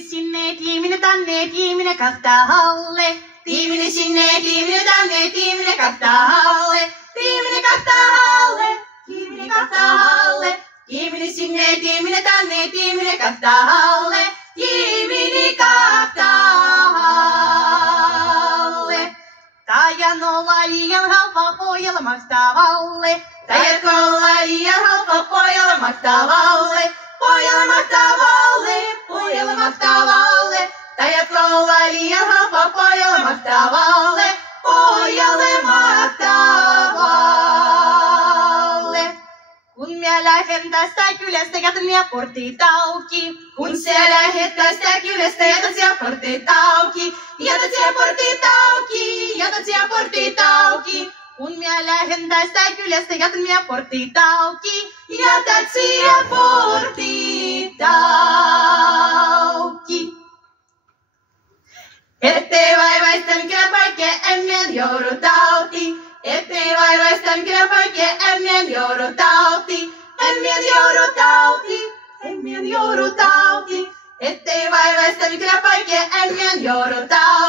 Tiiminen sinne, tiiminen tänne, tiiminen kahtaalle. Tiiminen sinne, tiiminen tänne, tiiminen kahtaalle. Tiiminen kahtaalle, tiiminen kahtaalle. Tiiminen sinne, tiiminen tänne, tiiminen kahtaalle. Tiiminen kahtaalle. Taian olla liian halpa pojalla mahtavalle. Taian olla liian halpa pojalla mahtavalle. Pojalla mahtavalle, pojalla mahtavalle. Taian olla liian halpa pojalla mahtavalle. Pojalle mahtavalle. Kun minä lähden tästä kylästä, jätän minä portit auki. Kun sinä lähdet tästä kylästä, jätän sinä portit auki. Jätän sinä portit auki, jätän sinä portit auki. Kun minä lähden tästä kylästä, jätän minä portit auki. Jätät sinä portit auki. Ettei vaivaisten kyllä poikkea, ennen joudu tauti. Ettei vaivaisten kyllä poikkea, ennen joudu tauti. Ennen joudu tauti, ennen joudu tauti. Ettei vaivaisten kyllä poikkea, ennen joudu tauti.